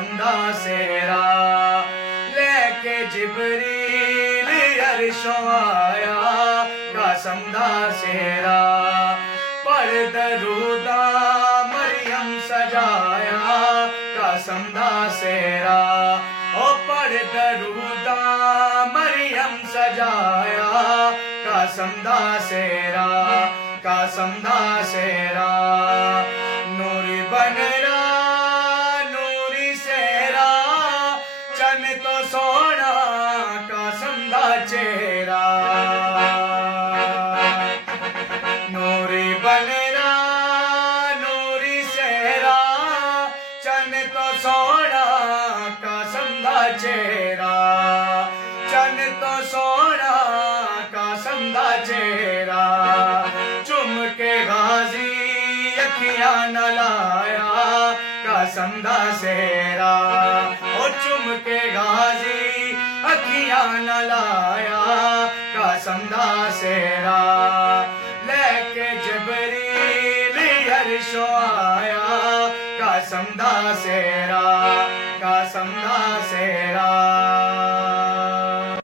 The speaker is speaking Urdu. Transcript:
قاسم دا سیرا لے کے جبریل عرشوں آیا قاسم دا سیرا پڑھ دروداں مریم سجایا قاسم دا سیرا او پڑھ دروداں مریم سجایا قاسم دا سیرا قاسم دا سیرا نوری بنرا نوری سیرا چن تو سونا قاسم دا چہرہ نوری بنرا نوری سیرا چن تو سونا قاسم دا چہرہ چن تو سونا قاسم دا چہرہ چم کے غازی اکھیاں نہ لایا قاسم دا سیرا او چم کے غازی اکھیاں نہ لایا قاسم دا سیرا لے کے جبریل عرشوں آیا قاسم دا سیرا قاسم دا سیرا